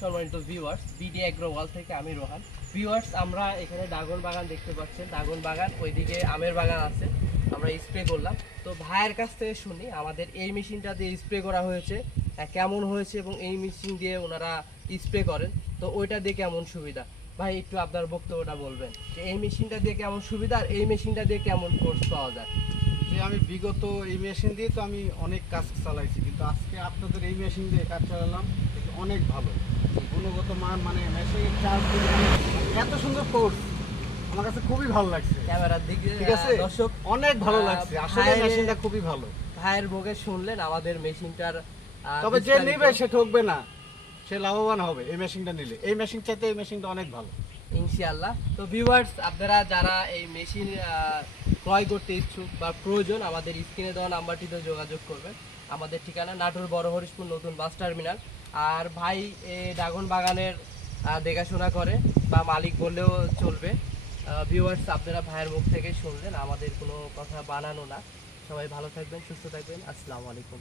সম্মানিত viewers, BD agro ওয়াল থেকে আমি রোহান। ভিউয়ার্স, আমরা এখানে ড্রাগন বাগান দেখতে পাচ্ছেন, ড্রাগন বাগান, ওইদিকে আমের বাগান আছে। আমরা স্প্রে করলাম, তো ভাইয়ের কাছ থেকে শুনি আমাদের এই মেশিনটা দিয়ে স্প্রে করা হয়েছে কেমন হয়েছে, এবং এই মেশিন দিয়ে ওনারা স্প্রে করেন, তো ওইটা দিয়ে কেমন সুবিধা। ভাই, একটু আপনার বক্তব্যটা বলবেন যে এই মেশিনটা দিয়ে কেমন সুবিধা আর এই মেশিনটা দিয়ে কেমন ফোর্স পাওয়া যায়। যে আমি বিগত এই মেশিন দিয়ে তো আমি অনেক কাজ চালাইছি, কিন্তু আজকে আপনাদের এই মেশিন দিয়ে কাজ চালালাম, দেখি অনেক ভালো গুণগত মান, মানে মেশিনের চার্জ এত সুন্দর ফোর্স আমার কাছে খুবই ভালো লাগছে। ক্যামেরার দিকে ঠিক আছে, দর্শক, অনেক ভালো লাগছে আসলে মেশিনটা খুবই ভালো। ভাইয়ের মুখে শুনলেন আমাদের মেশিনটার তবে যে নেবে সে ঠকবে না, সে লাভবান হবে এই মেশিনটা নিলে। এই মেশিন চাইতে এই মেশিনটা অনেক ভালো ইনশাআল্লাহ। তো ভিউয়ার্স, আপনারা যারা এই মেশিন ক্রয় করতে ইচ্ছুক বা প্রয়োজন, আমাদের স্ক্রিনে দেওয়া নাম্বারটিতে যোগাযোগ করবেন। আমাদের ঠিকানা নাটোর বড় হরিশপুর নতুন বাস টার্মিনাল। আর ভাই এই ড্রাগন বাগানের দেখাশোনা করে, বা মালিক বললেও চলবে। ভিউয়ার্স, আপনারা ভাইয়ের মুখ থেকে শুনলেন, আমাদের কোনো কথা বানানো না। সবাই ভালো থাকবেন, সুস্থ থাকবেন। আসসালামু আলাইকুম।